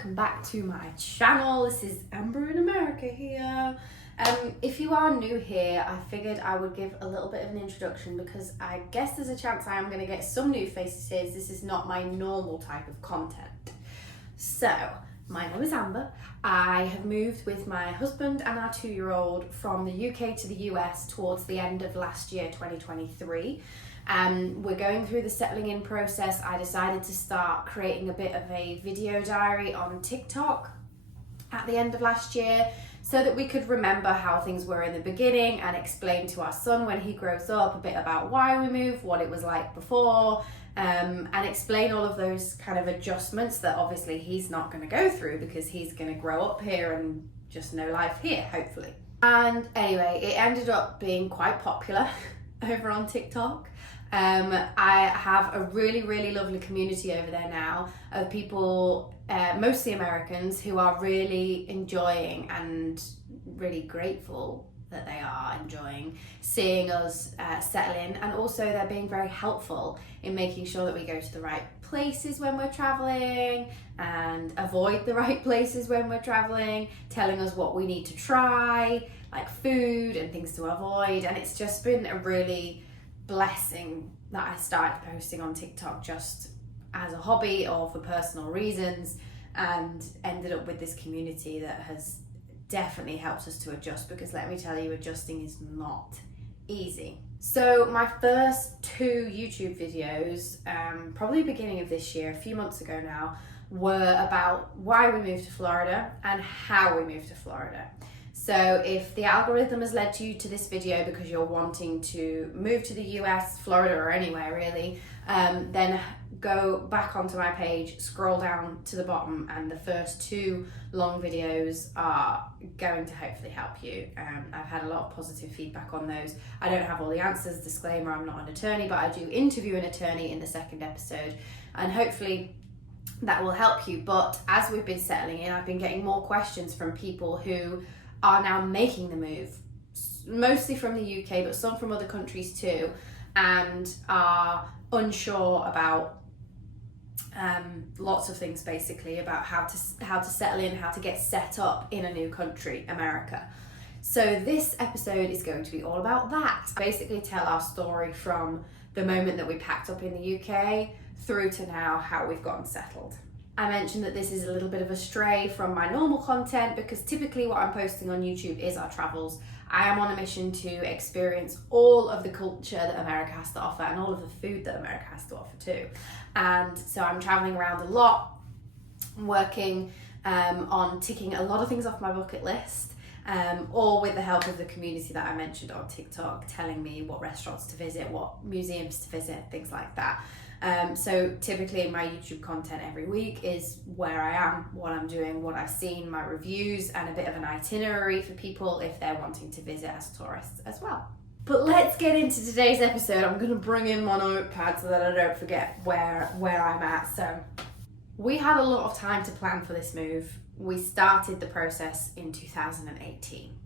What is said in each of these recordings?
welcome back to my channel. This is Amber in America here. If you are new here, I figured I would give a little bit of an introduction because I guess there's a chance I am going to get some new faces here. This is not my normal type of content. So, my name is Amber. I have moved with my husband and our 2-year-old from the UK to the US towards the end of last year, 2023. We're going through the settling in process. I decided to start creating a bit of a video diary on TikTok at the end of last year so that we could remember how things were in the beginning and explain to our son when he grows up a bit about why we moved, what it was like before, and explain all of those kind of adjustments that obviously he's not going to go through because he's going to grow up here and just know life here, hopefully. And anyway, it ended up being quite popular over on TikTok. I have a really lovely community over there now of people, mostly Americans, who are really enjoying and really grateful that they are enjoying seeing us settle in, and also they're being very helpful in making sure that we go to the right places when we're traveling and avoid the right places when we're traveling, telling us what we need to try, like food and things to avoid. And it's just been a really blessing that I started posting on TikTok just as a hobby or for personal reasons, and ended up with this community that has definitely helped us to adjust, because let me tell you, adjusting is not easy. So my first 2 YouTube videos, probably beginning of this year, a few months ago now, were about why we moved to Florida and how we moved to Florida. So if the algorithm has led you to this video because you're wanting to move to the US, Florida, or anywhere really, then go back onto my page, scroll down to the bottom, and the first 2 long videos are going to hopefully help you. I've had a lot of positive feedback on those. I don't have all the answers, disclaimer, I'm not an attorney, but I do interview an attorney in the 2nd episode, and hopefully that will help you. But as we've been settling in, I've been getting more questions from people who are now making the move, mostly from the UK, but some from other countries too, and are unsure about lots of things, basically about how to settle in, how to get set up in a new country, America. So this episode is going to be all about that. Basically tell our story from the moment that we packed up in the UK through to now, how we've gotten settled. I mentioned that this is a little bit of a stray from my normal content because typically what I'm posting on YouTube is our travels. I am on a mission to experience all of the culture that America has to offer and all of the food that America has to offer too. And so I'm traveling around a lot, working on ticking a lot of things off my bucket list, all with the help of the community that I mentioned on TikTok, telling me what restaurants to visit, what museums to visit, things like that. So typically my YouTube content every week is where I am, what I'm doing, what I've seen, my reviews, and a bit of an itinerary for people if they're wanting to visit as tourists as well. But let's get into today's episode. I'm going to bring in my notepad so that I don't forget where I'm at. So we had a lot of time to plan for this move. We started the process in 2018.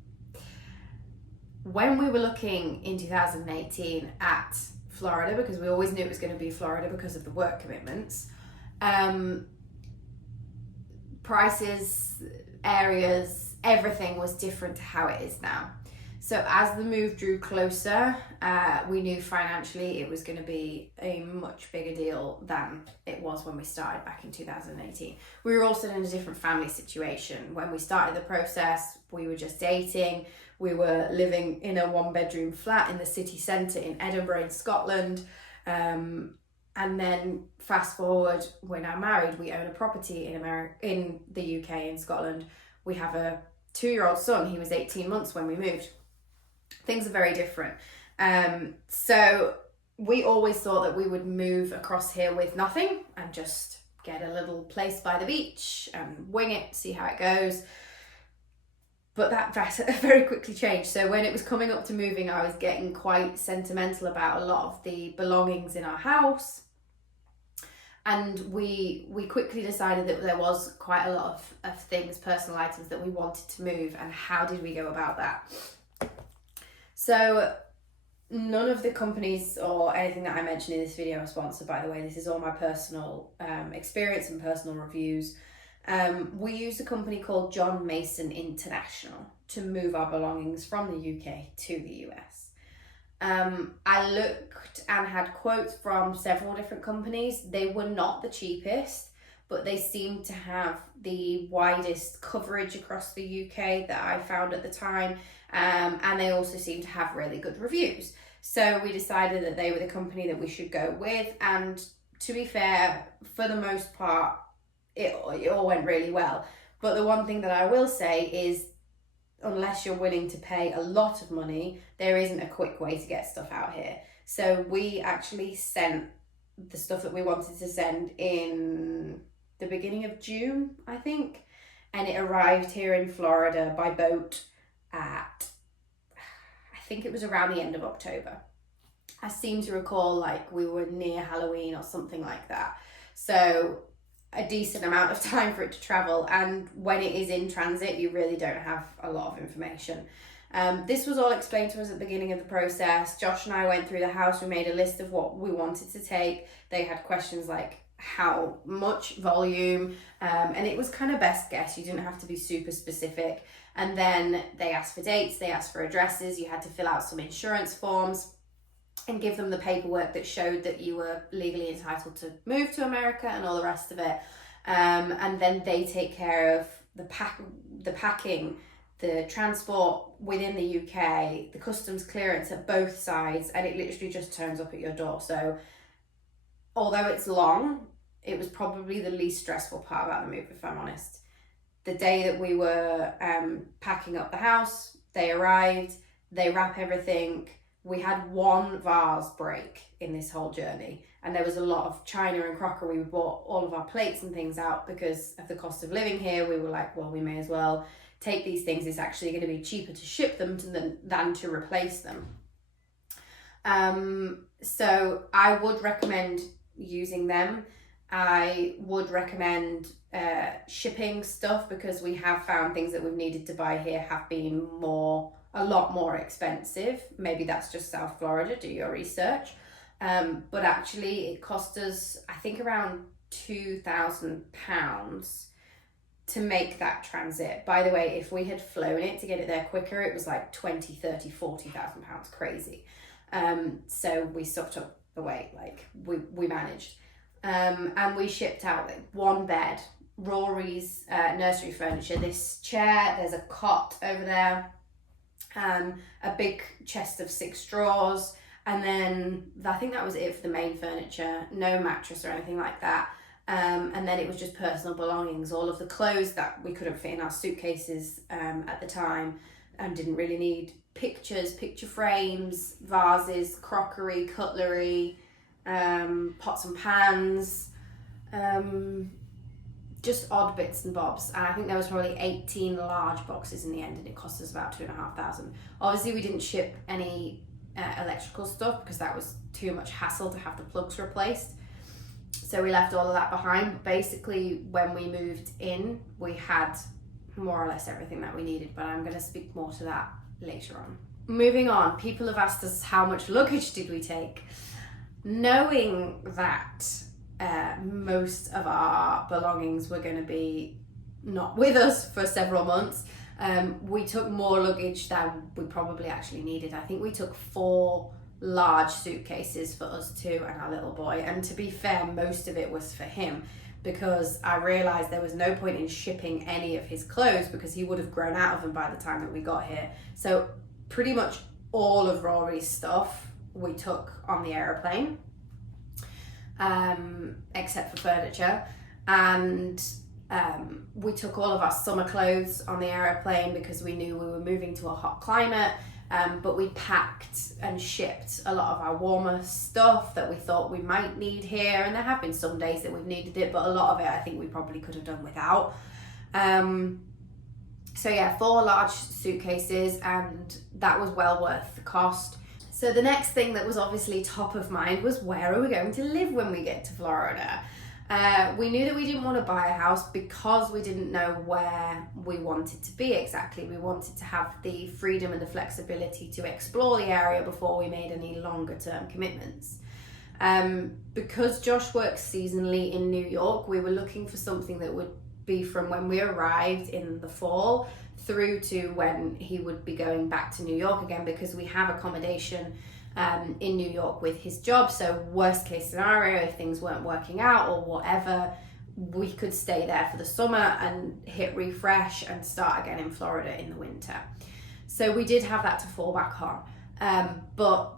When we were looking in 2018 at Florida, because we always knew it was going to be Florida because of the work commitments, prices, areas, everything was different to how it is now. So as the move drew closer, we knew financially it was going to be a much bigger deal than it was when we started back in 2018. We were also in a different family situation. When we started the process, we were just dating. We were living in a 1-bedroom flat in the city centre in Edinburgh in Scotland. And then fast forward, we're now married. We own a property in the UK, in Scotland. We have a 2-year-old son. He was 18 months when we moved. Things are very different. So we always thought that we would move across here with nothing and just get a little place by the beach and wing it, see how it goes. But that very quickly changed. So when it was coming up to moving, I was getting quite sentimental about a lot of the belongings in our house. And we quickly decided that there was quite a lot of things, personal items that we wanted to move, and how did we go about that? So none of the companies or anything that I mentioned in this video are sponsored, by the way. This is all my personal experience and personal reviews. We used a company called John Mason International to move our belongings from the UK to the US. I looked and had quotes from several different companies. They were not the cheapest, but they seemed to have the widest coverage across the UK that I found at the time. And they also seemed to have really good reviews. So we decided that they were the company that we should go with. And to be fair, for the most part, it all went really well. But the one thing that I will say is, unless you're willing to pay a lot of money, there isn't a quick way to get stuff out here. So we actually sent the stuff that we wanted to send in the beginning of June, I think. And it arrived here in Florida by boat at, I think it was around the end of October. I seem to recall like we were near Halloween or something like that. So a decent amount of time for it to travel, and when it is in transit you really don't have a lot of information. This was all explained to us at the beginning of the process. Josh and I went through the house, we made a list of what we wanted to take. They had questions like how much volume, and it was kind of best guess, you didn't have to be super specific. And then they asked for dates, they asked for addresses, you had to fill out some insurance forms and give them the paperwork that showed that you were legally entitled to move to America and all the rest of it. And then they take care of the packing, the transport within the UK, the customs clearance at both sides, and it literally just turns up at your door. So although it's long, it was probably the least stressful part about the move, if I'm honest. The day that we were packing up the house, they arrived, they wrap everything. We had one vase break in this whole journey, and there was a lot of china and crockery. We bought all of our plates and things out because of the cost of living here. We were like, well, we may as well take these things. It's actually going to be cheaper to ship them than to replace them. So I would recommend using them. I would recommend shipping stuff, because we have found things that we've needed to buy here have been a lot more expensive. Maybe that's just South Florida, do your research. But actually it cost us, I think, around £2,000 to make that transit. By the way, if we had flown it to get it there quicker, it was like 20, 30, 40,000 pounds crazy. So we sucked up the weight, like we managed. And we shipped out like one bed, Rory's nursery furniture, this chair, there's a cot over there, a big chest of 6 drawers, and then I think that was it for the main furniture. No mattress or anything like that. And then it was just personal belongings, all of the clothes that we couldn't fit in our suitcases at the time and didn't really need, pictures, picture frames, vases, crockery, cutlery, pots and pans, just odd bits and bobs. And I think there was probably 18 large boxes in the end, and it cost us about £2,500. Obviously we didn't ship any electrical stuff because that was too much hassle to have the plugs replaced, so we left all of that behind. But basically when we moved in, we had more or less everything that we needed, but I'm going to speak more to that later on. Moving on, people have asked us how much luggage did we take. Knowing that most of our belongings were going to be not with us for several months, we took more luggage than we probably actually needed. I think we took 4 large suitcases for us two and our little boy, and to be fair, most of it was for him, because I realised there was no point in shipping any of his clothes because he would have grown out of them by the time that we got here. So pretty much all of Rory's stuff we took on the aeroplane, except for furniture, and we took all of our summer clothes on the aeroplane because we knew we were moving to a hot climate, but we packed and shipped a lot of our warmer stuff that we thought we might need here, and there have been some days that we've needed it, but a lot of it I think we probably could have done without. So yeah, 4 large suitcases, and that was well worth the cost. So the next thing that was obviously top of mind was, where are we going to live when we get to Florida? We knew that we didn't want to buy a house because we didn't know where we wanted to be exactly. We wanted to have the freedom and the flexibility to explore the area before we made any longer term commitments. Because Josh works seasonally in New York, we were looking for something that would be from when we arrived in the fall through to when he would be going back to New York again, because we have accommodation in New York with his job. So worst case scenario, if things weren't working out or whatever, we could stay there for the summer and hit refresh and start again in Florida in the winter. So we did have that to fall back on. But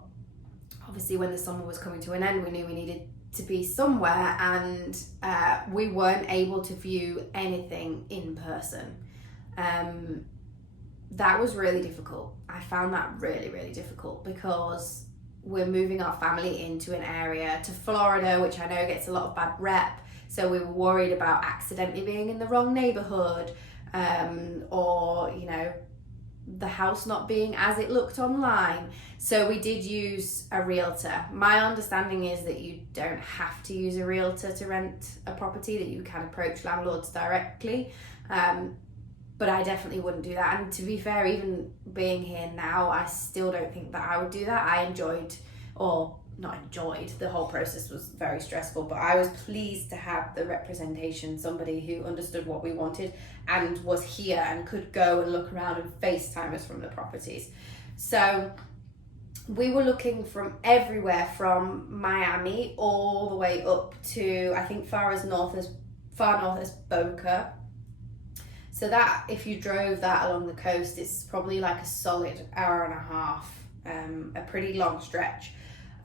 obviously when the summer was coming to an end, we knew we needed to be somewhere, and we weren't able to view anything in person. That was really difficult. I found that really, really difficult, because we're moving our family into an area to Florida, which I know gets a lot of bad rep. So we were worried about accidentally being in the wrong neighborhood, or, you know, the house not being as it looked online. So we did use a realtor. My understanding is that you don't have to use a realtor to rent a property, that you can approach landlords directly. But I definitely wouldn't do that. And to be fair, even being here now, I still don't think that I would do that. I enjoyed, or not enjoyed, the whole process was very stressful, but I was pleased to have the representation, somebody who understood what we wanted and was here and could go and look around and FaceTime us from the properties. So we were looking from everywhere, from Miami all the way up to, I think, far north as Boca. So that, if you drove that along the coast, it's probably like a solid hour and a half, a pretty long stretch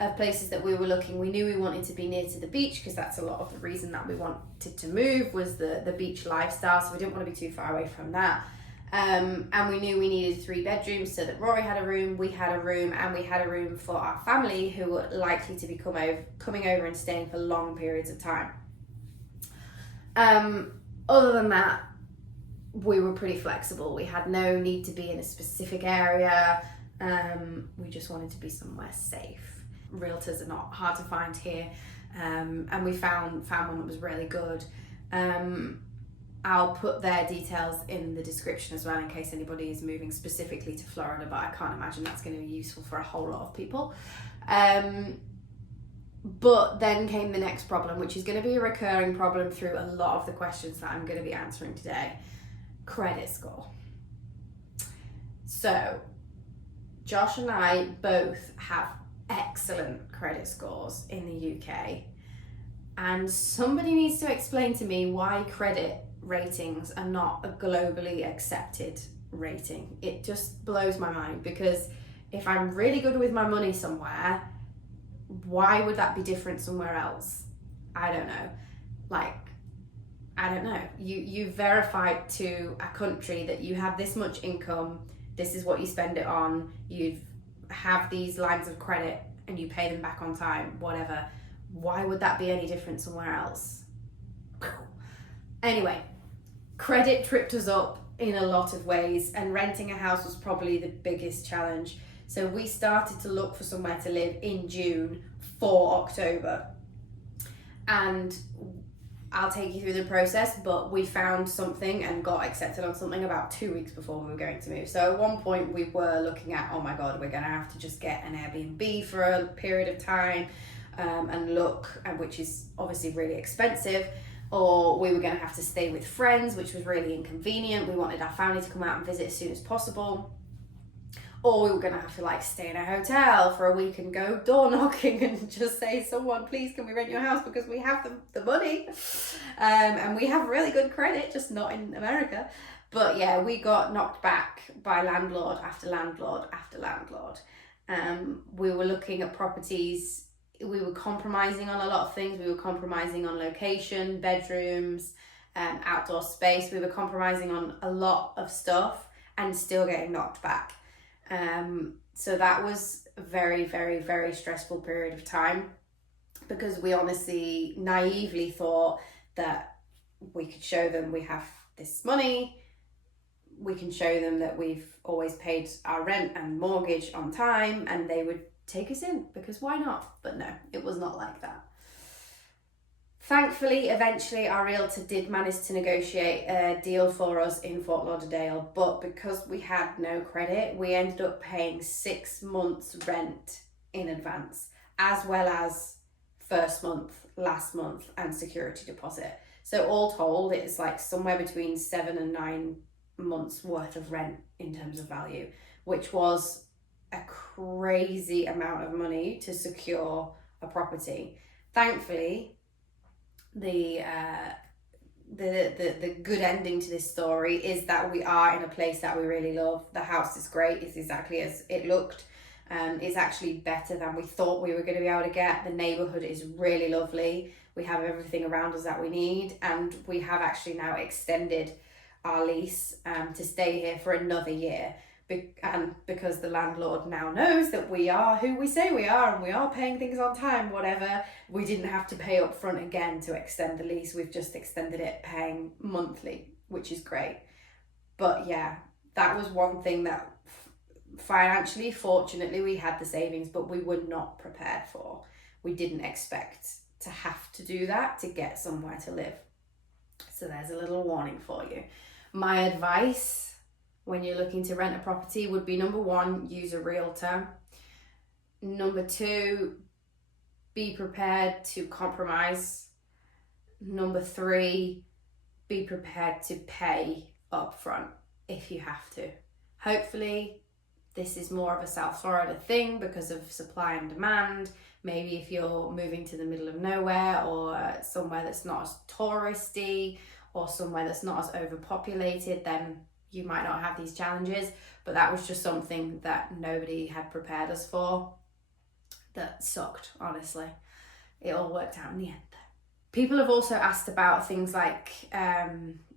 of places that we were looking. We knew we wanted to be near to the beach, because that's a lot of the reason that we wanted to move, was the beach lifestyle. So we didn't want to be too far away from that. And we knew we needed 3 bedrooms, so that Rory had a room, we had a room, and we had a room for our family who were likely to be coming over and staying for long periods of time. Other than that, we were pretty flexible. We had no need to be in a specific area. We just wanted to be somewhere safe. Realtors are not hard to find here, and we found one that was really good. I'll put their details in the description as well, in case anybody is moving specifically to Florida, but I can't imagine that's going to be useful for a whole lot of people. But then came the next problem, which is going to be a recurring problem through a lot of the questions that I'm going to be answering today: credit score. So Josh and I both have excellent credit scores in the UK, and somebody needs to explain to me why credit ratings are not a globally accepted rating. It just blows my mind, because if I'm really good with my money somewhere, why would that be different somewhere else? I don't know. I don't know. You verified to a country that you have this much income, this is what you spend it on, you have these lines of credit and you pay them back on time, whatever. Why would that be any different somewhere else? Anyway, credit tripped us up in a lot of ways, and renting a house was probably the biggest challenge. So we started to look for somewhere to live in June for October. And I'll take you through the process, but we found something and got accepted on something about 2 weeks before we were going to move. So at one point we were looking at, oh my God, we're going to have to just get an Airbnb for a period of time and look, which is obviously really expensive, or we were going to have to stay with friends, which was really inconvenient. We wanted our family to come out and visit as soon as possible. Or we were going to have to stay in a hotel for a week and go door knocking and just say, someone, please, can we rent your house, because we have the money. And we have really good credit, just not in America. But yeah, we got knocked back by landlord after landlord after landlord. We were looking at properties. We were compromising on a lot of things. We were compromising on location, bedrooms, outdoor space. We were compromising on a lot of stuff and still getting knocked back. So that was a very, very, very stressful period of time, because we honestly naively thought that we could show them we have this money, we can show them that we've always paid our rent and mortgage on time, and they would take us in, because why not? But no, it was not like that. Thankfully, eventually our realtor did manage to negotiate a deal for us in Fort Lauderdale, but because we had no credit, we ended up paying 6 months rent in advance, as well as first month, last month, and security deposit. So all told, it's like somewhere between 7 and 9 months worth of rent in terms of value, which was a crazy amount of money to secure a property. Thankfully, the good ending to this story is that we are in a place that we really love. The house is great. It's exactly as it looked. It's actually better than we thought we were going to be able to get. The neighborhood is really lovely. We have everything around us that we need, and we have actually now extended our lease to stay here for another year. And because the landlord now knows that we are who we say we are and we are paying things on time, whatever, we didn't have to pay up front again to extend the lease. We've just extended it paying monthly, which is great. But yeah, that was one thing that financially, fortunately, we had the savings, but we were not prepared for. We didn't expect to have to do that to get somewhere to live. So there's a little warning for you. My advice when you're looking to rent a property would be, number one, use a realtor. Number two, be prepared to compromise. Number three, be prepared to pay upfront if you have to. Hopefully, this is more of a South Florida thing because of supply and demand. Maybe if you're moving to the middle of nowhere or somewhere that's not as touristy or somewhere that's not as overpopulated, then you might not have these challenges. But that was just something that nobody had prepared us for. That sucked, honestly. It all worked out in the end. People have also asked about things like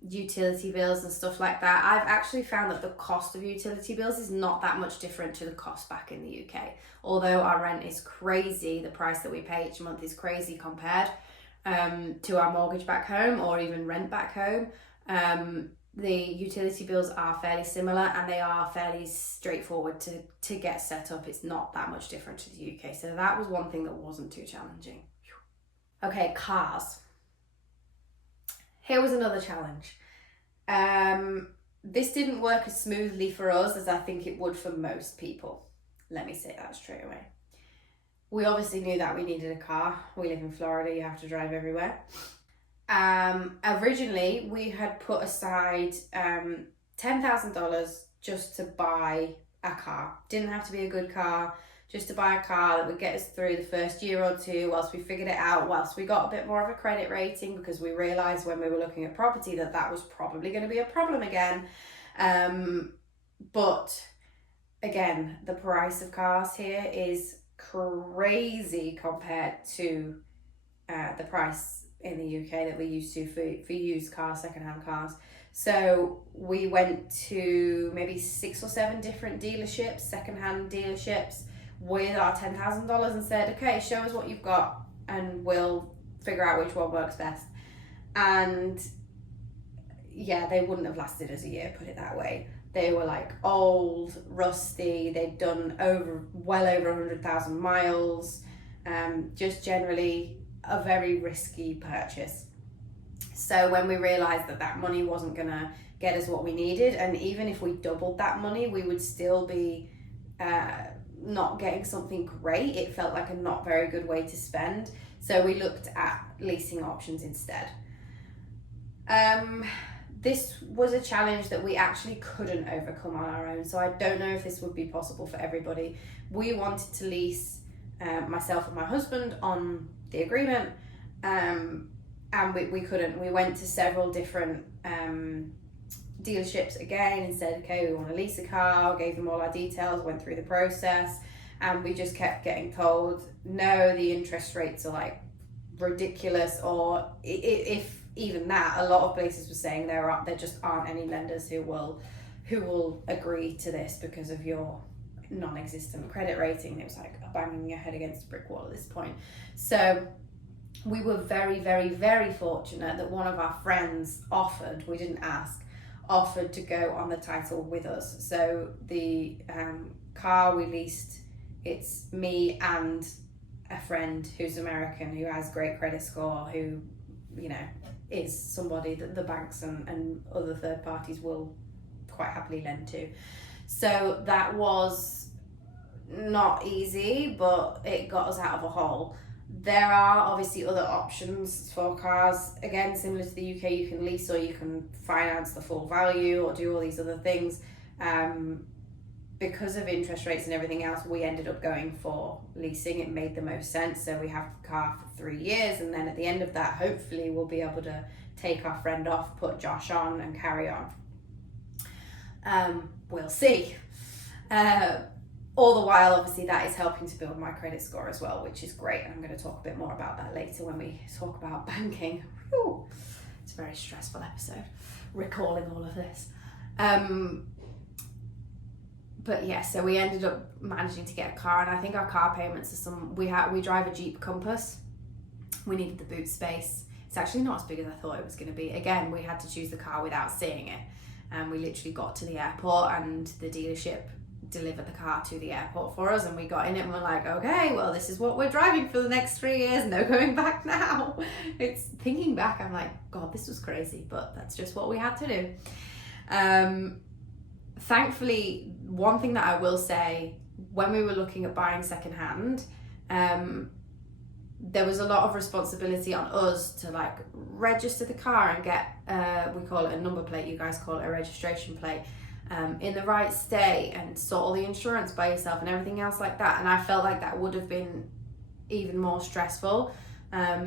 utility bills and stuff like that. I've actually found that the cost of utility bills is not that much different to the cost back in the UK. Although our rent is crazy, the price that we pay each month is crazy compared to our mortgage back home or even rent back home. The utility bills are fairly similar and they are fairly straightforward to get set up. It's not that much different to the UK. So that was one thing that wasn't too challenging. Okay, cars. Here was another challenge. This didn't work as smoothly for us as I think it would for most people. Let me say that straight away. We obviously knew that we needed a car. We live in Florida, you have to drive everywhere. Originally, we had put aside $10,000 just to buy a car. Didn't have to be a good car, just to buy a car that would get us through the first year or two whilst we figured it out, whilst we got a bit more of a credit rating, because we realised when we were looking at property that that was probably going to be a problem again. But again, the price of cars here is crazy compared to the price in the UK that we're used to for used cars, second-hand cars. So we went to maybe 6 or 7 different dealerships, second-hand dealerships, with our $10,000 and said, okay, show us what you've got and we'll figure out which one works best. And yeah, they wouldn't have lasted us a year, put it that way. They were like old, rusty, they'd done well over 100,000 miles, just generally a very risky purchase. So when we realized that that money wasn't gonna get us what we needed, and even if we doubled that money, we would still be not getting something great. It felt like a not very good way to spend. So we looked at leasing options instead. This was a challenge that we actually couldn't overcome on our own. So I don't know if this would be possible for everybody. We wanted to lease myself and my husband on the agreement, and we couldn't. We went to several different dealerships again and said, okay, we want to lease a car, gave them all our details, went through the process, and we just kept getting told, no, the interest rates are like ridiculous, or if even that, a lot of places were saying there just aren't any lenders who will agree to this because of your non-existent credit rating. It was like banging your head against a brick wall at this point. So we were very, very, very fortunate that one of our friends offered, we didn't ask, offered to go on the title with us. So the car we leased, it's me and a friend who's American, who has great credit score, who, you know, is somebody that the banks and other third parties will quite happily lend to. So that was not easy, but it got us out of a hole. There are obviously other options for cars. Again, similar to the UK, you can lease or you can finance the full value or do all these other things. Because of interest rates and everything else, we ended up going for leasing. It made the most sense. So we have the car for 3 years, and then at the end of that, hopefully we'll be able to take our friend off, put Josh on and carry on. We'll see. All the while, obviously, that is helping to build my credit score as well, which is great. And I'm going to talk a bit more about that later when we talk about banking. Whew. It's a very stressful episode, recalling all of this. But yeah, so we ended up managing to get a car, and I think our car payments are we drive a Jeep Compass. We needed the boot space. It's actually not as big as I thought it was going to be. Again, we had to choose the car without seeing it. And we literally got to the airport and the dealership delivered the car to the airport for us, and we got in it and we're like, okay, well, this is what we're driving for the next 3 years. No going back now. It's thinking back, I'm like, God, this was crazy, but that's just what we had to do. Thankfully, one thing that I will say, when we were looking at buying secondhand, there was a lot of responsibility on us to like register the car and get, we call it a number plate, you guys call it a registration plate, in the right state, and sort all the insurance by yourself and everything else like that. And I felt like that would have been even more stressful.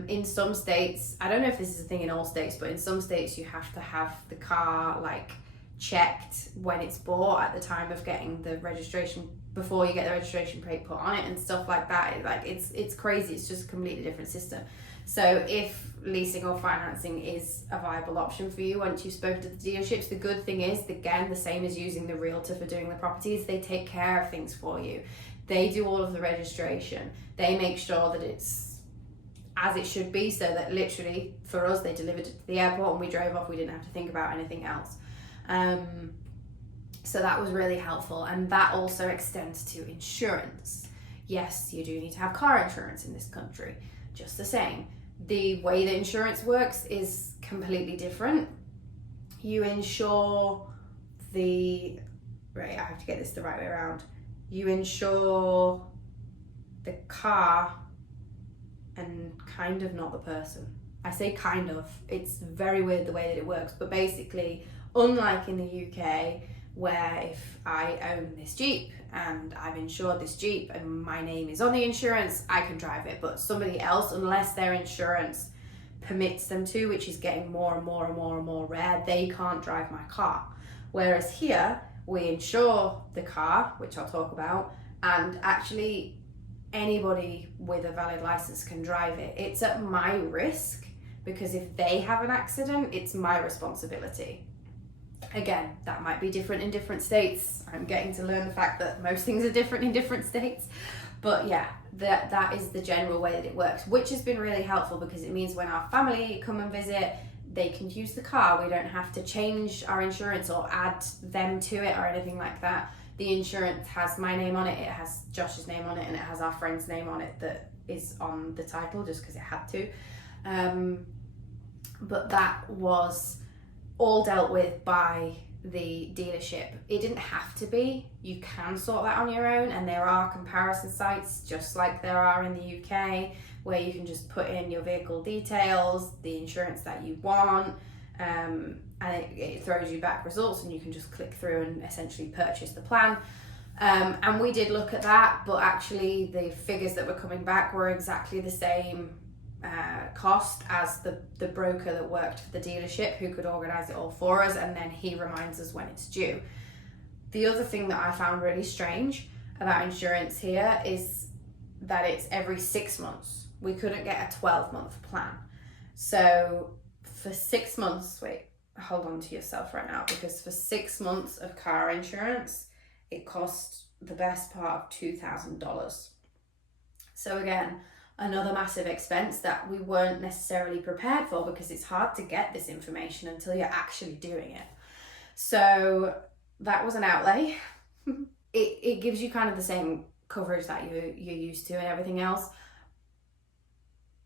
In some states, I don't know if this is a thing in all states, but in some states you have to have the car like checked when it's bought at the time of getting the registration, before you get the registration plate put on it and stuff like that. It's crazy. It's just a completely different system. So if leasing or financing is a viable option for you once you've spoken to the dealerships, the good thing is, again, the same as using the realtor for doing the properties, they take care of things for you. They do all of the registration. They make sure that it's as it should be, so that literally for us, they delivered it to the airport and we drove off. We didn't have to think about anything else. So that was really helpful, and that also extends to insurance. Yes, you do need to have car insurance in this country, just the same. The way that insurance works is completely different. You insure I have to get this the right way around. You insure the car and kind of not the person. I say kind of, it's very weird the way that it works, but basically, unlike in the UK, where if I own this Jeep and I've insured this Jeep and my name is on the insurance, I can drive it. But somebody else, unless their insurance permits them to, which is getting more and more and more and more rare, they can't drive my car. Whereas here, we insure the car, which I'll talk about, and actually anybody with a valid license can drive it. It's at my risk, because if they have an accident, it's my responsibility. Again, that might be different in different states. I'm getting to learn the fact that most things are different in different states. But yeah, that is the general way that it works, which has been really helpful, because it means when our family come and visit, they can use the car. We don't have to change our insurance or add them to it or anything like that. The insurance has my name on it, it has Josh's name on it, and it has our friend's name on it that is on the title just because it had to. But that was all dealt with by the dealership. It didn't have to be. You can sort that on your own, and there are comparison sites just like there are in the UK, where you can just put in your vehicle details, the insurance that you want, and it throws you back results, and you can just click through and essentially purchase the plan. And we did look at that, but actually the figures that were coming back were exactly the same cost as the broker that worked for the dealership, who could organise it all for us, and then he reminds us when it's due. The other thing that I found really strange about insurance here is that it's every 6 months. We couldn't get a 12-month plan. So for 6 months, hold on to yourself right now, because for 6 months of car insurance, it cost the best part of $2,000. So again, another massive expense that we weren't necessarily prepared for, because it's hard to get this information until you're actually doing it. So that was an outlay. It gives you kind of the same coverage that you're used to and everything else,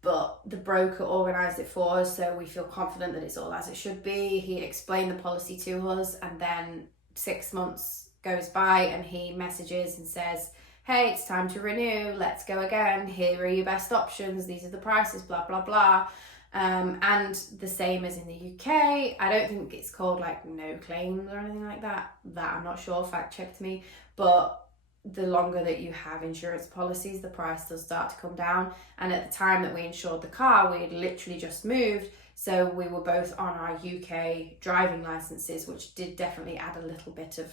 but the broker organised it for us, so we feel confident that it's all as it should be. He explained the policy to us, and then 6 months goes by and he messages and says, hey, it's time to renew, let's go again, here are your best options, these are the prices, blah, blah, blah. And the same as in the UK, I don't think it's called like no claims or anything like that. That I'm not sure, fact check to me. But the longer that you have insurance policies, the price does start to come down. And at the time that we insured the car, we had literally just moved. So we were both on our UK driving licenses, which did definitely add a little bit of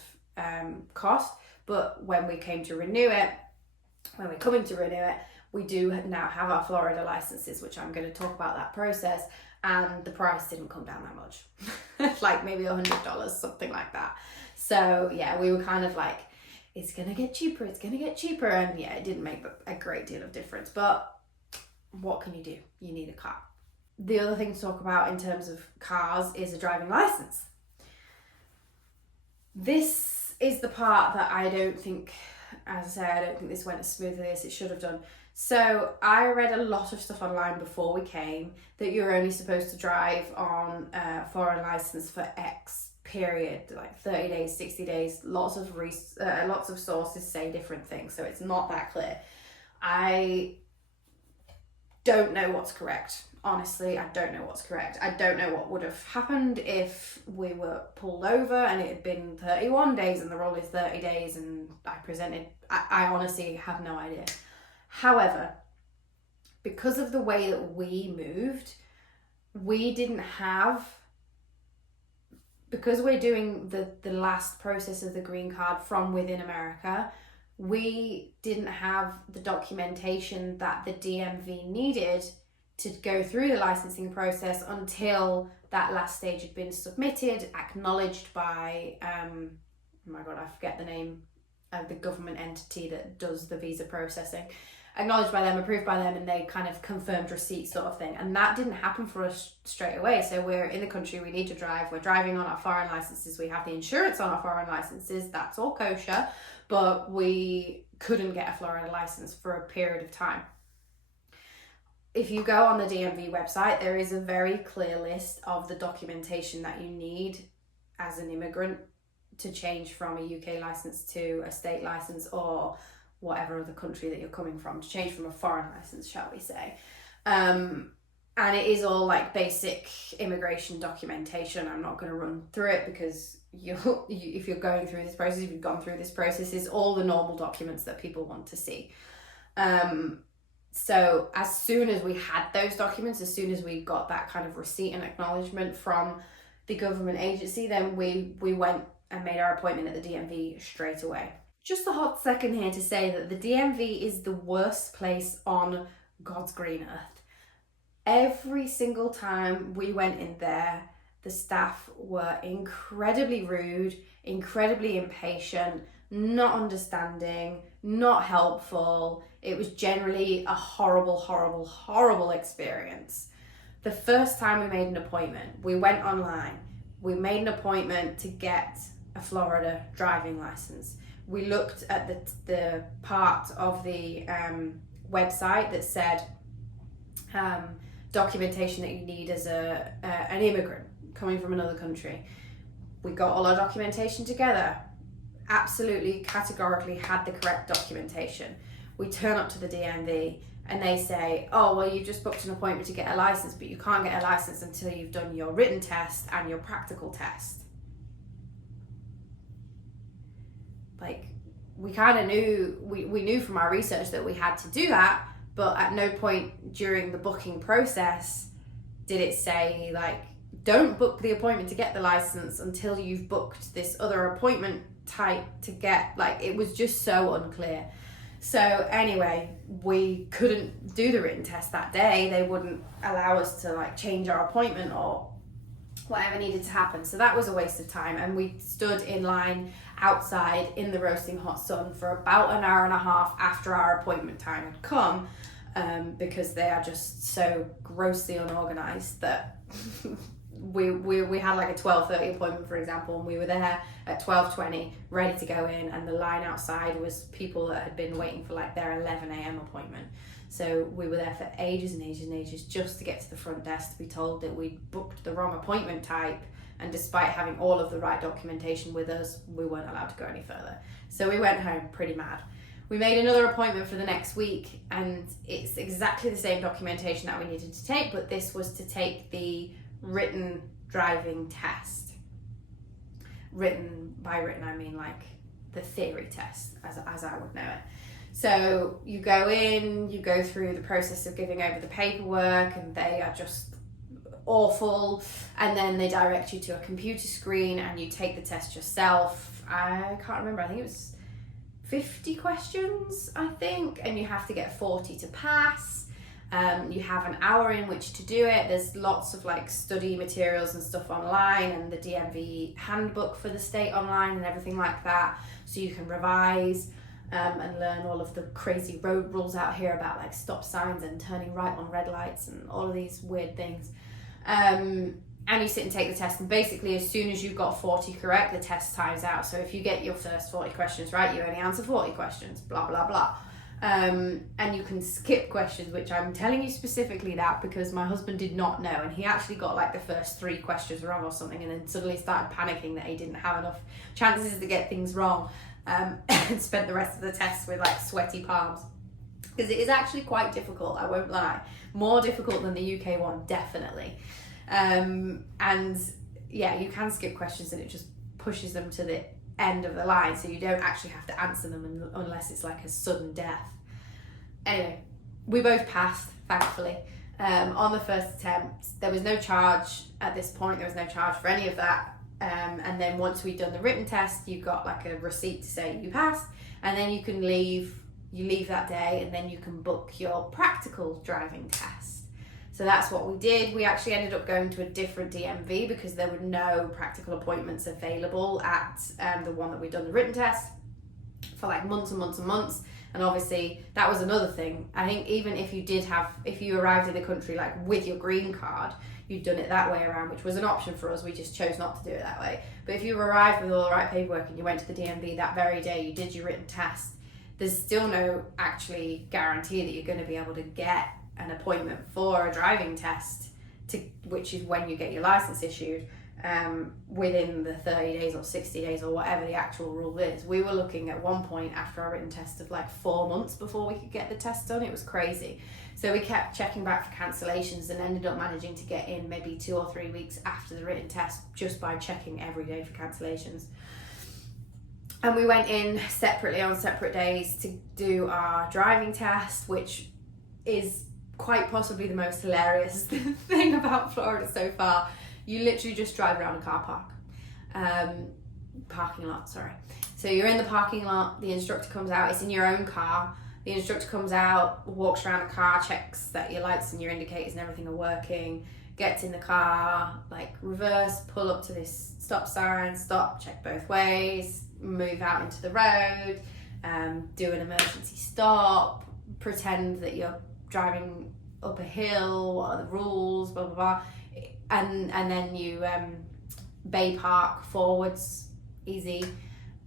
cost. But when we came to renew it, when we're coming to renew it, we do now have our Florida licenses, which I'm going to talk about that process, and the price didn't come down that much. Like maybe $100, something like that. So yeah, we were kind of like, it's going to get cheaper, it's going to get cheaper. And yeah, it didn't make a great deal of difference, but what can you do? You need a car. The other thing to talk about in terms of cars is a driving license. This is the part that I don't think, as I say, I don't think this went as smoothly as it should have done. So I read a lot of stuff online before we came that you're only supposed to drive on a foreign license for X period, like 30 days, 60 days. Lots of sources say different things, so it's not that clear. I don't know what's correct. Honestly, I don't know what's correct. I don't know what would have happened if we were pulled over and it had been 31 days and the rule is 30 days and I presented. I honestly have no idea. However, because of the way that we moved, we didn't have, because we're doing the last process of the green card from within America, we didn't have the documentation that the DMV needed to go through the licensing process until that last stage had been submitted, acknowledged by, oh my God, I forget the name of the government entity that does the visa processing, acknowledged by them, approved by them, and they kind of confirmed receipt sort of thing. And that didn't happen for us straight away. So we're in the country, we need to drive, we're driving on our foreign licenses, we have the insurance on our foreign licenses, that's all kosher, but we couldn't get a Florida license for a period of time. If you go on the DMV website, there is a very clear list of the documentation that you need as an immigrant to change from a UK license to a state license or whatever other country that you're coming from, to change from a foreign license, shall we say. And it is all like basic immigration documentation. I'm not going to run through it because if you're going through this process, if you've gone through this process, it's all the normal documents that people want to see. So as soon as we had those documents, as soon as we got that kind of receipt and acknowledgement from the government agency, then we went and made our appointment at the DMV straight away. Just a hot second here to say that the DMV is the worst place on God's green earth. Every single time we went in there, the staff were incredibly rude, incredibly impatient, not understanding, not helpful. It was generally a horrible, horrible, horrible experience. The first time we made an appointment, we went online. We made an appointment to get a Florida driving license. We looked at the part of the website that said documentation that you need as an immigrant coming from another country. We got all our documentation together. Absolutely, categorically had the correct documentation. We turn up to the DMV and they say, oh, well, you just booked an appointment to get a license, but you can't get a license until you've done your written test and your practical test. Like, we kind of knew, we knew from our research that we had to do that, but at no point during the booking process did it say, like, don't book the appointment to get the license until you've booked this other appointment type to get, like, it was just so unclear. So anyway, we couldn't do the written test that day. They wouldn't allow us to like change our appointment or whatever needed to happen. So that was a waste of time. And we stood in line outside in the roasting hot sun for about an hour and a half after our appointment time had come, because they are just so grossly unorganized that we had like a 12:30 appointment, for example, and we were there at 12:20 ready to go in, and the line outside was people that had been waiting for like their 11 a.m. appointment. So we were there for ages and ages and ages just to get to the front desk to be told that we'd booked the wrong appointment type, and despite having all of the right documentation with us, we weren't allowed to go any further. So we went home pretty mad. We made another appointment for the next week, and it's exactly the same documentation that we needed to take, but this was to take the written driving test. By written, I mean like the theory test, as I would know it. So you go in, you go through the process of giving over the paperwork, and they are just awful, and then they direct you to a computer screen and you take the test yourself. I can't remember, I think it was 50 questions, I think, and you have to get 40 to pass. You have an hour in which to do it. There's lots of like study materials and stuff online, and the DMV handbook for the state online and everything like that, so you can revise and learn all of the crazy road rules out here about like stop signs and turning right on red lights and all of these weird things. And you sit and take the test, and basically as soon as you've got 40 correct, the test times out. So if you get your first 40 questions right, you only answer 40 questions, blah blah blah. And you can skip questions, which I'm telling you specifically that because my husband did not know, and he actually got like the first 3 questions wrong or something, and then suddenly started panicking that he didn't have enough chances to get things wrong, and spent the rest of the test with like sweaty palms, because it is actually quite difficult, I won't lie. More difficult than the UK one, definitely. And yeah, you can skip questions and it just pushes them to the end of the line, so you don't actually have to answer them unless it's like a sudden death. Anyway, we both passed, thankfully. On the first attempt, there was no charge at this point. There was no charge for any of that. And then once we'd done the written test, you got like a receipt to say you passed, and then you can leave. You leave that day, and then you can book your practical driving test. So that's what we did. We actually ended up going to a different DMV because there were no practical appointments available at the one that we'd done the written test for like months and months and months. And obviously that was another thing. I think even if you arrived in the country like with your green card, you'd done it that way around, which was an option for us. We just chose not to do it that way. But if you arrived with all the right paperwork and you went to the DMV that very day, you did your written test, there's still no actually guarantee that you're going to be able to get an appointment for a driving test, which is when you get your license issued, within the 30 days or 60 days or whatever the actual rule is. We were looking at one point after our written test of like 4 months before we could get the test done. It was crazy. So we kept checking back for cancellations and ended up managing to get in maybe 2 or 3 weeks after the written test just by checking every day for cancellations. And we went in separately on separate days to do our driving test, which is quite possibly the most hilarious thing about Florida so far. You literally just drive around a car parking lot, sorry. So you're in the parking lot, the instructor comes out, it's in your own car. The instructor comes out, walks around the car, checks that your lights and your indicators and everything are working, gets in the car, like reverse, pull up to this stop sign, stop, check both ways, move out into the road, do an emergency stop, pretend that you're driving up a hill, what are the rules, blah blah blah, and then you bay park forwards, easy,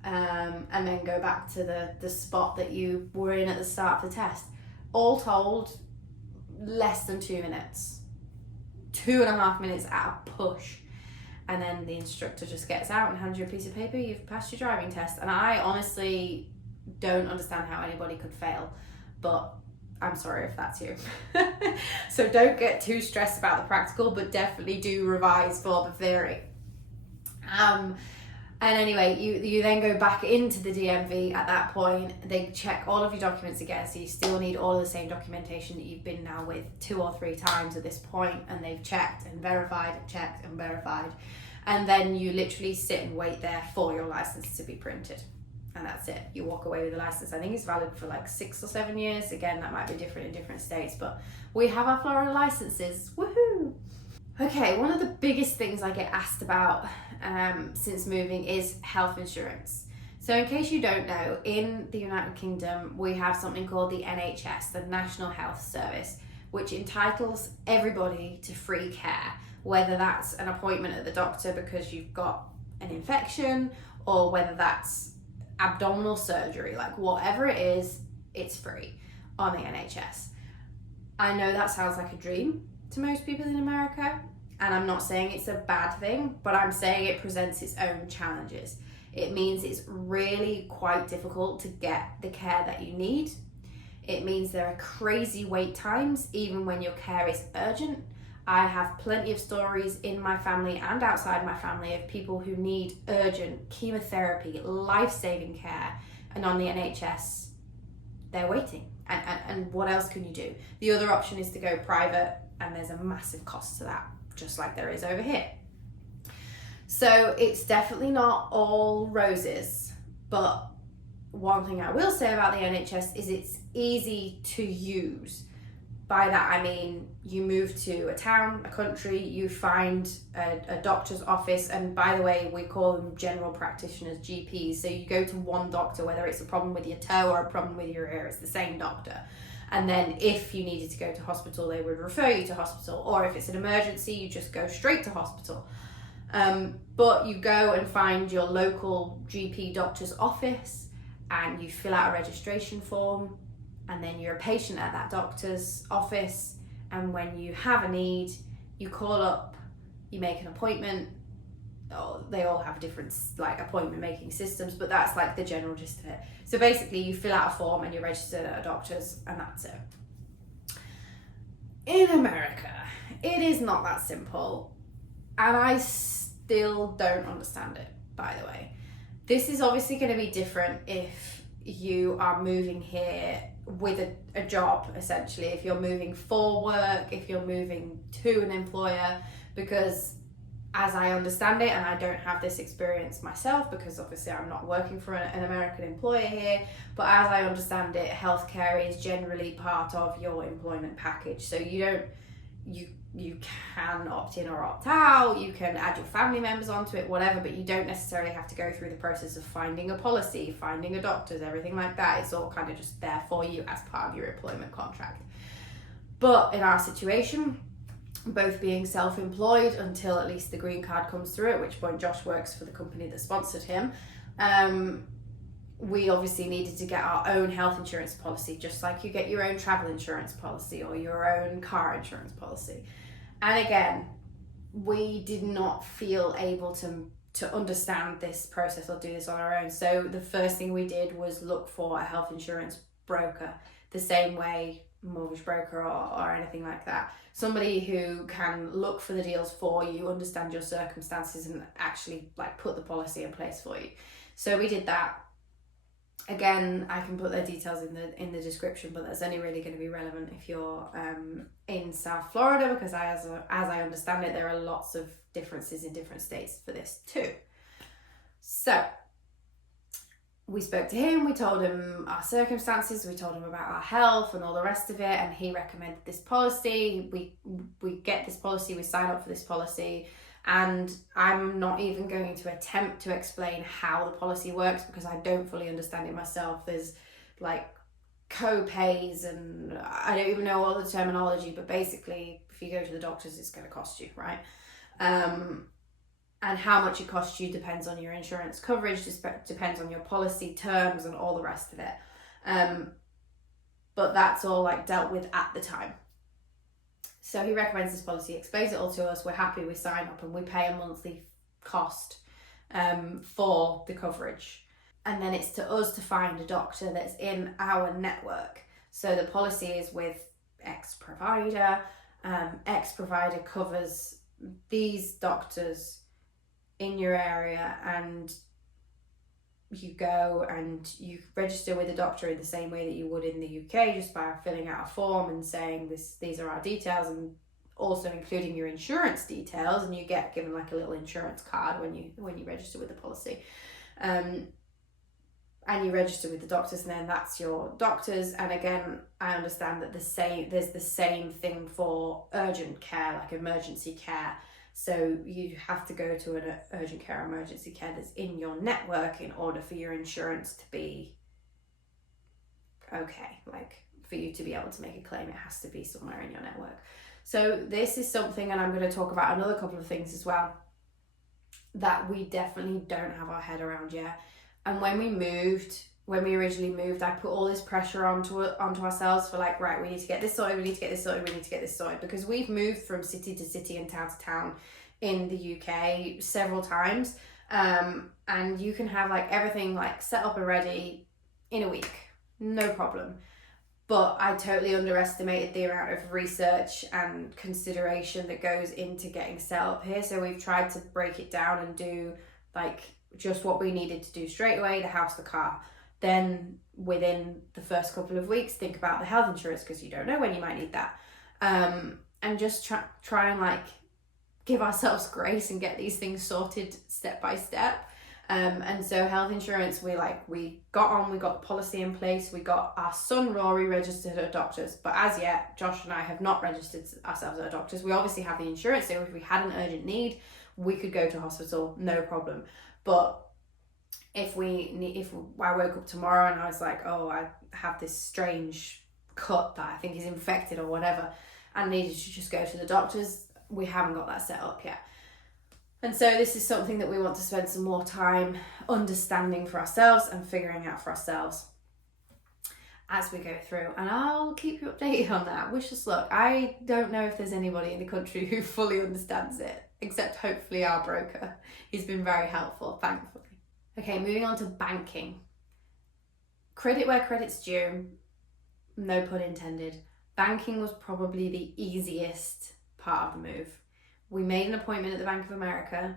and then go back to the spot that you were in at the start of the test. All told, less than 2 minutes, 2.5 minutes at a push. And then the instructor just gets out and hands you a piece of paper, you've passed your driving test. And I honestly don't understand how anybody could fail, but I'm sorry if that's you. So don't get too stressed about the practical, but definitely do revise for the theory. And anyway, you then go back into the DMV at that point. They check all of your documents again, so you still need all of the same documentation that you've been now with 2 or 3 times at this point, and they've checked and verified, checked and verified. And then you literally sit and wait there for your license to be printed. And that's it. You walk away with a license. I think it's valid for like 6 or 7 years. Again, that might be different in different states, but we have our Florida licenses. Woohoo! Okay, one of the biggest things I get asked about since moving is health insurance. So in case you don't know, in the United Kingdom, we have something called the NHS, the National Health Service, which entitles everybody to free care, whether that's an appointment at the doctor because you've got an infection, or whether that's abdominal surgery, like whatever it is, it's free on the NHS. I know that sounds like a dream to most people in America, and I'm not saying it's a bad thing, but I'm saying it presents its own challenges. It means it's really quite difficult to get the care that you need. It means there are crazy wait times, even when your care is urgent. I have plenty of stories in my family and outside my family of people who need urgent chemotherapy, life-saving care, and on the NHS, they're waiting. And what else can you do? The other option is to go private, and there's a massive cost to that, just like there is over here. So it's definitely not all roses, but one thing I will say about the NHS is it's easy to use. By that I mean you move to a town, a country, you find a doctor's office, and by the way, we call them general practitioners, GPs. So you go to one doctor, whether it's a problem with your toe or a problem with your ear, it's the same doctor. And then if you needed to go to hospital, they would refer you to hospital, or if it's an emergency, you just go straight to hospital. But you go and find your local GP doctor's office and you fill out a registration form, and then you're a patient at that doctor's office, and when you have a need, you call up, you make an appointment. Oh, they all have different like appointment making systems, but that's like the general gist of it. So basically you fill out a form and you're registered at a doctor's, and that's it. In America, it is not that simple, and I still don't understand it, by the way. This is obviously going to be different if you are moving here with a job, essentially, if you're moving for work, if you're moving to an employer, because as I understand it, and I don't have this experience myself because obviously I'm not working for an American employer here, but as I understand it, healthcare is generally part of your employment package. So you can opt in or opt out, you can add your family members onto it, whatever, but you don't necessarily have to go through the process of finding a policy, finding a doctor's, everything like that. It's all kind of just there for you as part of your employment contract. But in our situation, both being self-employed until at least the green card comes through, at which point Josh works for the company that sponsored him, we obviously needed to get our own health insurance policy, just like you get your own travel insurance policy or your own car insurance policy. And again, we did not feel able to understand this process or do this on our own. So the first thing we did was look for a health insurance broker, the same way mortgage broker or anything like that. Somebody who can look for the deals for you, understand your circumstances, and actually like put the policy in place for you. So we did that. Again, I can put their details in the description, but that's only really going to be relevant if you're in South Florida, because as I understand it, there are lots of differences in different states for this too. So we spoke to him, we told him our circumstances, we told him about our health and all the rest of it, and he recommended this policy. We get this policy, we sign up for this policy, and I'm not even going to attempt to explain how the policy works because I don't fully understand it myself. There's like co-pays and I don't even know all the terminology, but basically if you go to the doctors, it's going to cost you, right? And how much it costs you depends on your insurance coverage, depends on your policy terms and all the rest of it. But that's all like dealt with at the time. So he recommends this policy, explains it all to us, we're happy, we sign up, and we pay a monthly cost for the coverage. And then it's to us to find a doctor that's in our network. So the policy is with X provider. X provider covers these doctors in your area, and you go and you register with a doctor in the same way that you would in the UK, just by filling out a form and saying these are our details, and also including your insurance details, and you get given like a little insurance card when you register with the policy. And you register with the doctors, and then that's your doctors. And again, I understand that there's the same thing for urgent care, like emergency care. So you have to go to an urgent care, emergency care that's in your network in order for your insurance to be okay. Like for you to be able to make a claim, it has to be somewhere in your network. So this is something, and I'm going to talk about another couple of things as well, that we definitely don't have our head around yet. And when we originally moved, I put all this pressure onto ourselves for like, right, we need to get this sorted, we need to get this sorted, we need to get this sorted, because we've moved from city to city and town to town in the UK several times. And you can have like everything like set up and ready in a week, no problem. But I totally underestimated the amount of research and consideration that goes into getting set up here. So we've tried to break it down and do like just what we needed to do straight away: the house, the car. Then within the first couple of weeks, think about the health insurance, because you don't know when you might need that. And just try and like give ourselves grace and get these things sorted step by step. And so health insurance, we got the policy in place. We got our son Rory registered at doctors, but as yet Josh and I have not registered ourselves at doctors. We obviously have the insurance, so if we had an urgent need, we could go to hospital, no problem. But if I woke up tomorrow and I was like, oh, I have this strange cut that I think is infected or whatever, and needed to just go to the doctors, we haven't got that set up yet. And so this is something that we want to spend some more time understanding for ourselves and figuring out for ourselves as we go through. And I'll keep you updated on that. Wish us luck. I don't know if there's anybody in the country who fully understands it, except hopefully our broker. He's been very helpful, thankfully. Okay, moving on to banking. Credit where credit's due, no pun intended. Banking was probably the easiest part of the move. We made an appointment at the Bank of America.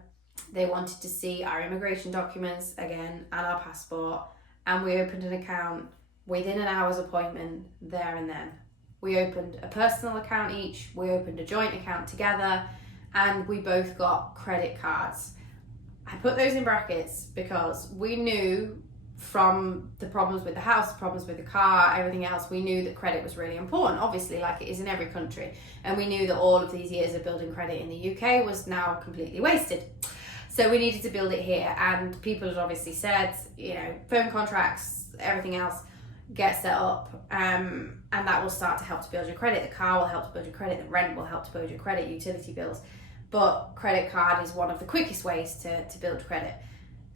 They wanted to see our immigration documents again and our passport, and we opened an account within an hour's appointment there and then. We opened a personal account each, we opened a joint account together, and we both got credit cards. I put those in brackets because we knew from the problems with the house, the problems with the car, everything else, we knew that credit was really important, obviously, like it is in every country. And we knew that all of these years of building credit in the UK was now completely wasted. So we needed to build it here. And people had obviously said, phone contracts, everything else, get set up, and that will start to help to build your credit. The car will help to build your credit, the rent will help to build your credit, utility bills. But credit card is one of the quickest ways to build credit.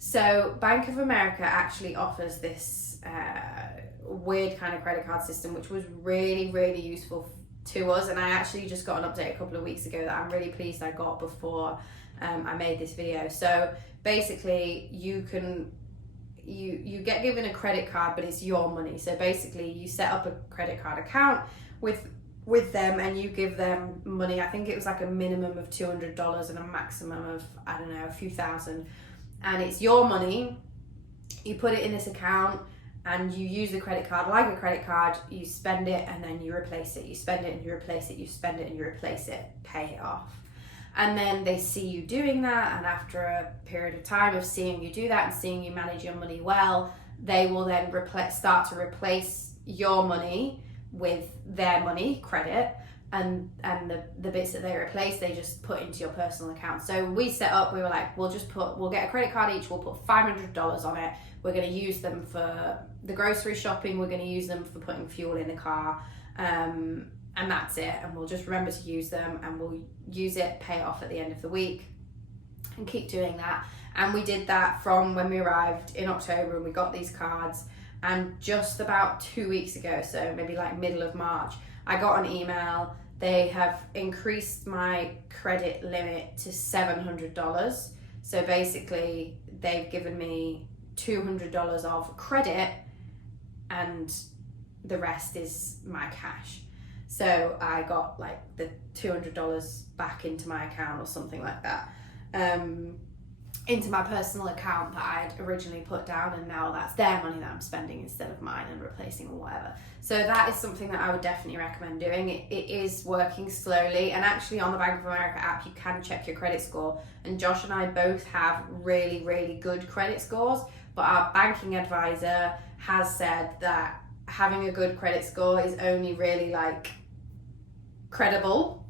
So Bank of America actually offers this weird kind of credit card system, which was really, really useful to us. And I actually just got an update a couple of weeks ago that I'm really pleased I got before I made this video. So basically you get given a credit card, but it's your money. So basically you set up a credit card account with them and you give them money. I think it was like a minimum of $200 and a maximum of, I don't know, a few thousand. And it's your money, you put it in this account and you use the credit card like a credit card, you spend it and then you replace it, you spend it and you replace it, you spend it and you replace it, pay it off. And then they see you doing that, and after a period of time of seeing you do that and seeing you manage your money well, they will then start to replace your money with their money, credit, and the bits that they replace, they just put into your personal account. So we set up, we were like, we'll get a credit card each, we'll put $500 on it, we're going to use them for the grocery shopping, we're going to use them for putting fuel in the car, and that's it. And we'll just remember to use them, and we'll use it, pay it off at the end of the week, and keep doing that. And we did that from when we arrived in October, and we got these cards. And just about 2 weeks ago, so maybe like middle of March, I got an email. They have increased my credit limit to $700. So basically, they've given me $200 of credit, and the rest is my cash. So I got like the $200 back into my account or something like that, into my personal account that I'd originally put down, and now that's their money that I'm spending instead of mine and replacing or whatever. So that is something that I would definitely recommend doing. It is working slowly, and actually on the Bank of America app you can check your credit score, and Josh and I both have really, really good credit scores, but our banking advisor has said that having a good credit score is only really like credible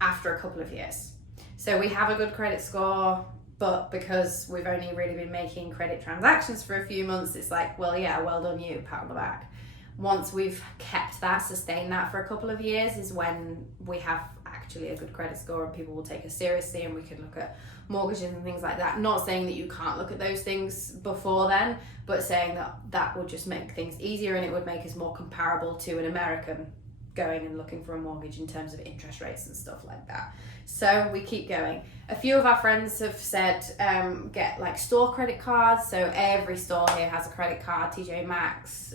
after a couple of years. So we have a good credit score, but because we've only really been making credit transactions for a few months, it's like, well, yeah, well done you, pat on the back. Once we've kept that, sustained that for a couple of years, is when we have actually a good credit score and people will take us seriously, and we can look at mortgages and things like that. Not saying that you can't look at those things before then, but saying that that would just make things easier, and it would make us more comparable to an American going and looking for a mortgage in terms of interest rates and stuff like that. So we keep going. A few of our friends have said get like store credit cards. So every store here has a credit card, TJ Maxx,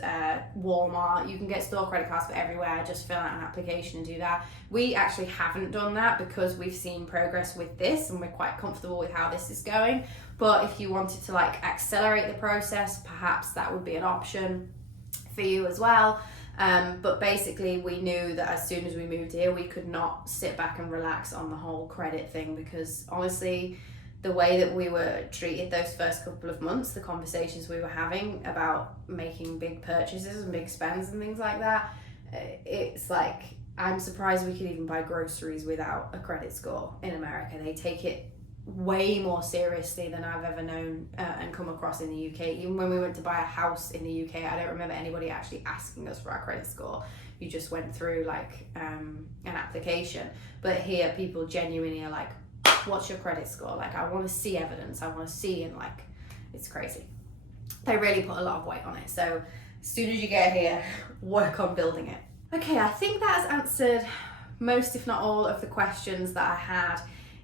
Walmart. You can get store credit cards for everywhere. Just fill out an application and do that. We actually haven't done that because we've seen progress with this and we're quite comfortable with how this is going. But if you wanted to like accelerate the process, perhaps that would be an option for you as well. But basically we knew that as soon as we moved here, we could not sit back and relax on the whole credit thing, because honestly, the way that we were treated those first couple of months, the conversations we were having about making big purchases and big spends and things like that, it's like, I'm surprised we could even buy groceries without a credit score in America. They take it way more seriously than I've ever known and come across in the UK. Even when we went to buy a house in the UK, I don't remember anybody actually asking us for our credit score. You just went through like an application. But here people genuinely are like, what's your credit score? Like, I want to see evidence. I want to see, and like, it's crazy. They really put a lot of weight on it. So as soon as you get here, work on building it. Okay, I think that has answered most, if not all, of the questions that I had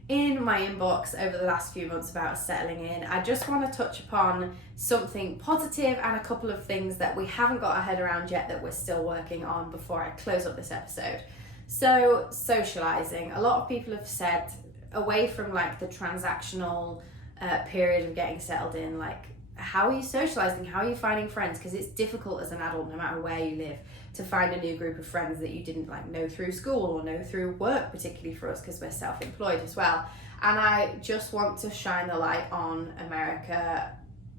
in my inbox over the last few months about settling in. I just want to touch upon something positive and a couple of things that we haven't got our head around yet that we're still working on before I close up this episode. So, socializing. A lot of people have said, away from like the transactional period of getting settled in, like, how are you socializing? How are you finding friends? Because it's difficult as an adult, no matter where you live, to find a new group of friends that you didn't like know through school or know through work, particularly for us because we're self-employed as well. And I just want to shine the light on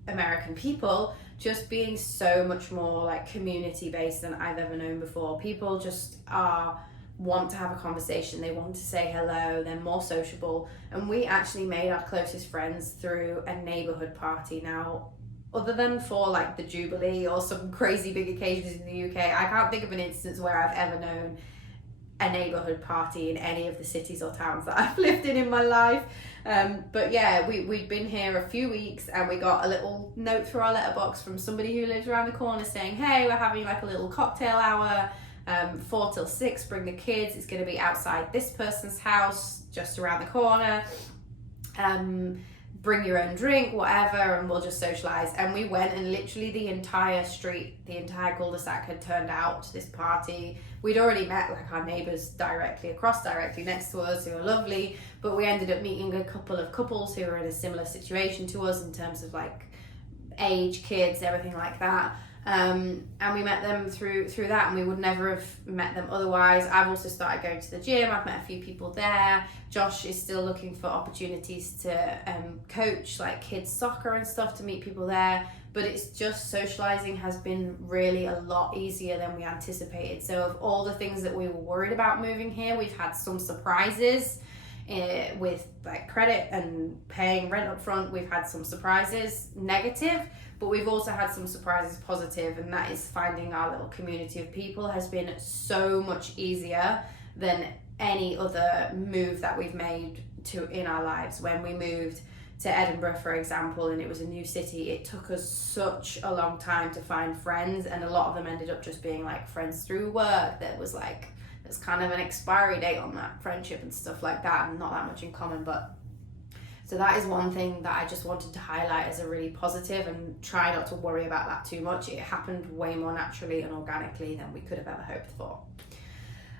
American people just being so much more like community based than I've ever known before. People just want to have a conversation, they want to say hello, they're more sociable, and we actually made our closest friends through a neighborhood party. Now, other than for like the Jubilee or some crazy big occasions in the UK, I can't think of an instance where I've ever known a neighborhood party in any of the cities or towns that I've lived in my life. But yeah, we'd been here a few weeks and we got a little note through our letterbox from somebody who lives around the corner saying, hey, we're having like a little cocktail hour, 4 till 6, bring the kids, it's going to be outside this person's house just around the corner, bring your own drink, whatever, and we'll just socialize. And we went, and literally the entire street, the entire cul-de-sac had turned out to this party. We'd already met like our neighbors directly next to us, who are lovely, but we ended up meeting a couple of couples who were in a similar situation to us in terms of like age, kids, everything like that. And we met them through that, and we would never have met them otherwise. I've also started going to the gym. I've met a few people there. Josh is still looking for opportunities to coach like kids soccer and stuff, to meet people there. But it's just, socializing has been really a lot easier than we anticipated. So of all the things that we were worried about moving here, we've had some surprises with like credit and paying rent up front. We've had some surprises negative, but we've also had some surprises positive, and that is finding our little community of people has been so much easier than any other move that we've made in our lives. When we moved to Edinburgh, for example, and it was a new city, it took us such a long time to find friends, and a lot of them ended up just being like friends through work. That was like, there's kind of an expiry date on that friendship and stuff like that, and not that much in common. But so that is one thing that I just wanted to highlight as a really positive, and try not to worry about that too much. It happened way more naturally and organically than we could have ever hoped for.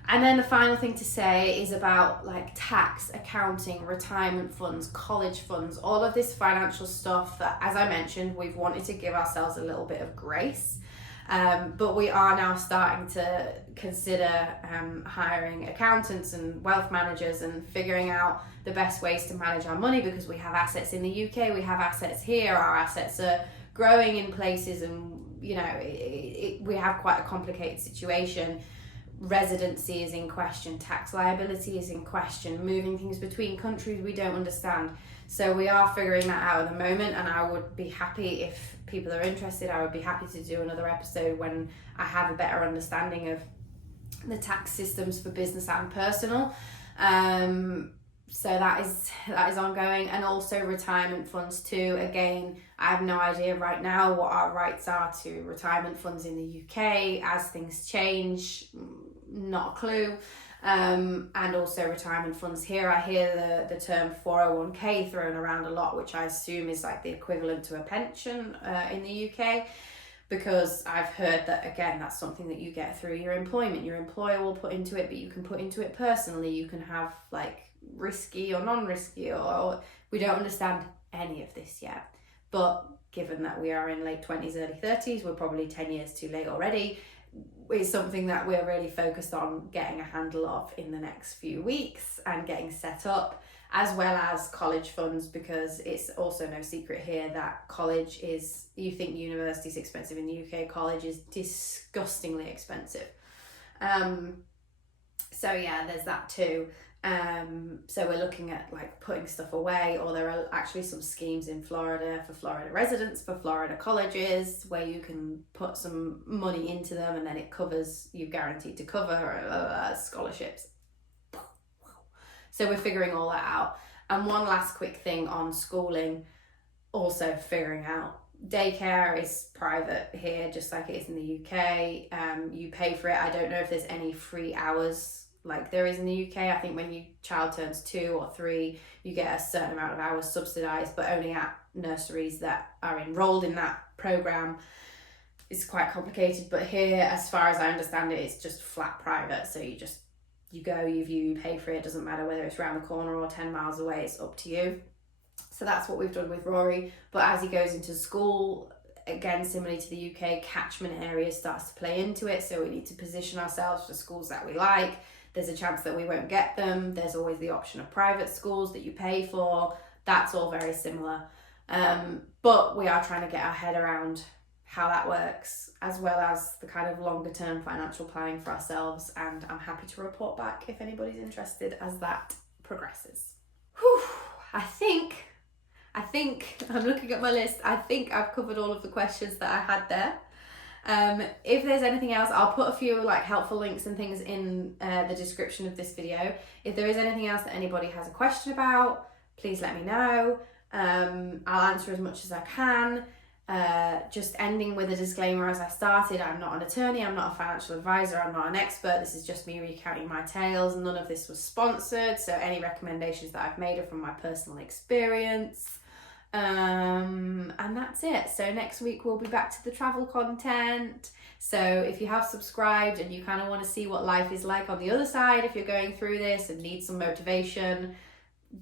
And then the final thing to say is about like tax, accounting, retirement funds, college funds, all of this financial stuff that, as I mentioned, we've wanted to give ourselves a little bit of grace. But we are now starting to consider hiring accountants and wealth managers and figuring out the best ways to manage our money, because we have assets in the UK, we have assets here, our assets are growing in places, and you know, we have quite a complicated situation. Residency is in question, tax liability is in question, moving things between countries we don't understand. So we are figuring that out at the moment, and I would be happy if people are interested. I would be happy to do another episode when I have a better understanding of the tax systems for business and personal. So that is ongoing, and also retirement funds too. Again, I have no idea right now what our rights are to retirement funds in the UK. As things change, not a clue. And also retirement funds. Here I hear the term 401k thrown around a lot, which I assume is like the equivalent to a pension in the UK, because I've heard that, again, that's something that you get through your employment. Your employer will put into it, but you can put into it personally. You can have like risky or non-risky, or we don't understand any of this yet. But given that we are in late 20s, early 30s, we're probably 10 years too late already. It's something that we're really focused on getting a handle of in the next few weeks and getting set up, as well as college funds, because it's also no secret here that college is, you think university is expensive in the UK, college is disgustingly expensive. So yeah, there's that too. So we're looking at like putting stuff away, or there are actually some schemes in Florida for Florida residents, for Florida colleges, where you can put some money into them and then it covers, you guaranteed to cover scholarships. So we're figuring all that out. And one last quick thing on schooling, also figuring out. Daycare is private here, just like it is in the UK. You pay for it. I don't know if there's any free hours like there is in the UK. I think when your child turns 2 or 3, you get a certain amount of hours subsidised, but only at nurseries that are enrolled in that programme. It's quite complicated, but here, as far as I understand it, it's just flat private. So you go, you view, you pay for it. It doesn't matter whether it's around the corner or 10 miles away, it's up to you. So that's what we've done with Rory. But as he goes into school, again, similarly to the UK, catchment area starts to play into it. So we need to position ourselves for schools that we like. There's a chance that we won't get them. There's always the option of private schools that you pay for. That's all very similar. But we are trying to get our head around how that works, as well as the kind of longer term financial planning for ourselves. And I'm happy to report back if anybody's interested as that progresses. Whew, I think, I'm looking at my list, I think I've covered all of the questions that I had there. If there's anything else, I'll put a few like helpful links and things in the description of this video. If there is anything else that anybody has a question about, please let me know. I'll answer as much as I can. Just ending with a disclaimer as I started, I'm not an attorney, I'm not a financial advisor, I'm not an expert. This is just me recounting my tales. None of this was sponsored, so any recommendations that I've made are from my personal experience. And that's it. So next week we'll be back to the travel content. So if you have subscribed and you kind of want to see what life is like on the other side, if you're going through this and need some motivation,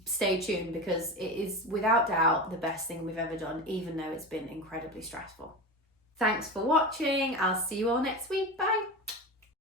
stay tuned, because it is without doubt the best thing we've ever done, even though it's been incredibly stressful. Thanks for watching. I'll see you all next week. Bye.